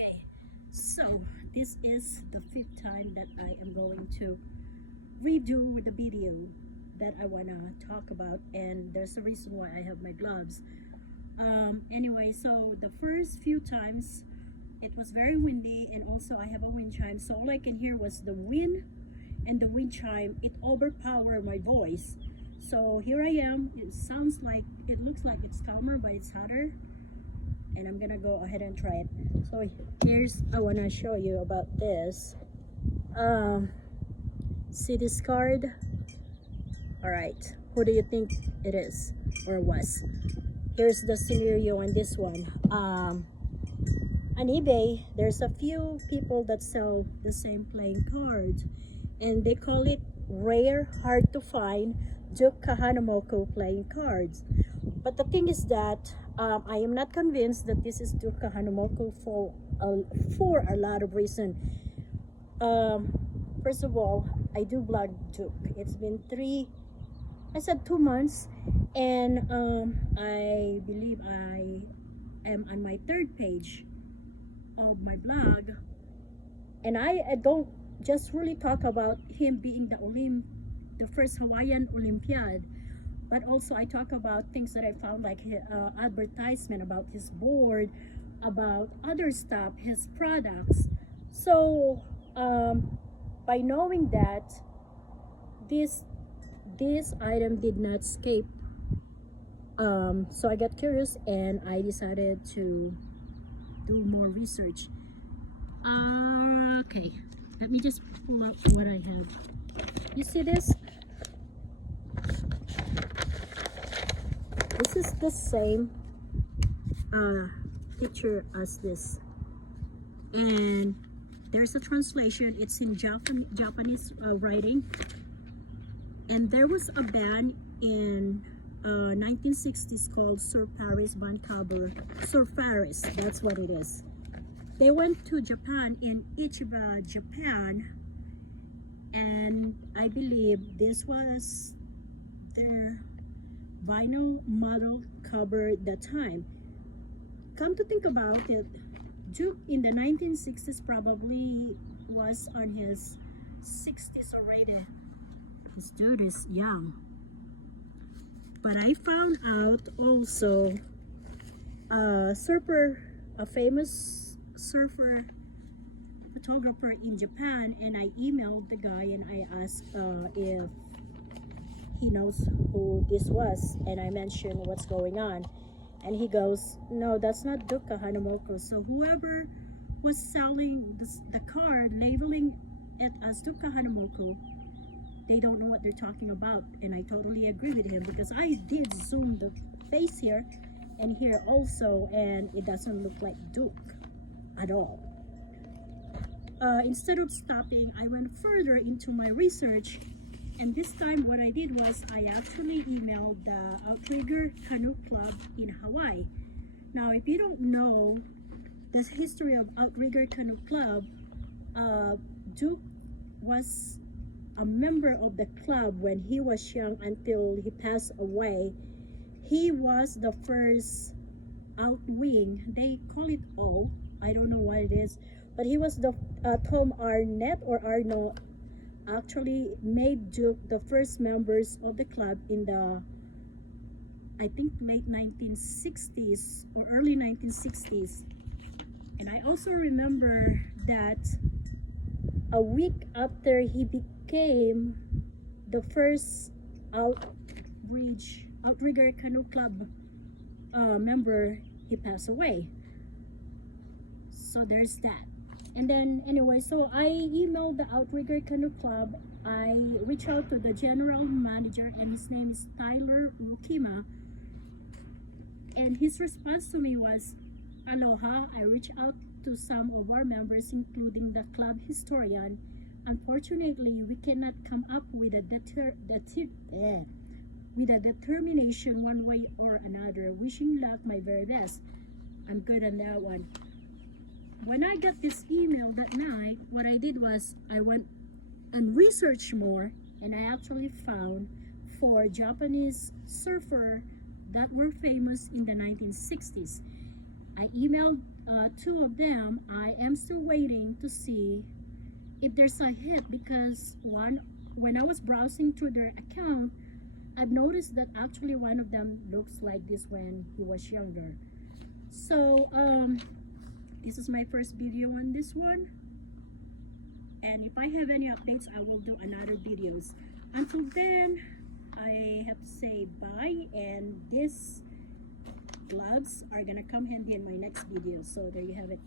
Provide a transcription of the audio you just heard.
Okay, so this is the fifth time that I am going to redo the video that I want to talk about, and there's a reason why I have my gloves. Anyway, so the first few times it was very windy, and also I have a wind chime, so all I can hear was the wind and the wind chime. It overpowered my voice. So here I am. It looks like it's calmer, but it's hotter, and I'm gonna go ahead and try it. So I want to show you about this. See this card? All right, who do you think it is or was? Here's the scenario on this one. On eBay, there's a few people that sell the same playing cards, and they call it rare, hard to find Duke Kahanamoku playing cards. But the thing is that I am not convinced that this is Duke Kahanamoku for a lot of reasons. First of all, I do blog Duke. It's been 2 months, and I believe I am on my 3rd page of my blog, and I don't just really talk about him being the first Hawaiian Olympian, but also I talk about things that I found, like advertisement about his board, about other stuff, his products. So by knowing that this item did not escape, so I got curious and I decided to do more research. Okay, let me just pull up what I have. You see this? This is the same picture as this, and there's a translation. It's in Japanese writing, and there was a band in 1960s called Surfaris band cover. Surfaris, that's what it is. They went to Japan, in Ichiba, Japan, and I believe this was their vinyl model cover at that time. Come to think about it, Duke in the 1960s probably was on his 60s already. This dude is young. But I found out also a famous surfer photographer in Japan, and I emailed the guy and I asked if he knows who this was, and I mentioned what's going on, and he goes, no, that's not Duke Kahanamoku. So whoever was selling the card, labeling it as Duke Kahanamoku, they don't know what they're talking about. And I totally agree with him, because I did zoom the face here and here also, and it doesn't look like Duke at all. Instead of stopping, I went further into my research, and this time what I did was I actually emailed the Outrigger Canoe Club in Hawaii. Now, if you don't know the history of Outrigger Canoe Club, Duke was a member of the club when he was young until he passed away. He was the first outwing. They call it O. I don't know what it is, but he was the Tom Arnett or Arno actually made Duke the first members of the club in the, I think, late 1960s or early 1960s. And I also remember that a week after he became the first Outrigger Canoe Club member, he passed away. So there's that. And then anyway, so I emailed the Outrigger Canoe Club. I reached out to the general manager, and his name is Tyler Rukima, and his response to me was, aloha, I reached out to some of our members, including the club historian. Unfortunately, we cannot come up with a determination one way or another. Wishing luck, my very best. I'm good on that one. When I got this email that night, what I did was I went and researched more, and I actually found 4 Japanese surfer that were famous in the 1960s. I emailed two of them, I am still waiting to see if there's a hit, because when I was browsing through their account, I've noticed that actually one of them looks like this when he was younger. So this is my first video on this one, and if I have any updates, I will do another videos. Until then, I have to say bye, and these gloves are gonna come handy in my next video. So there you have it.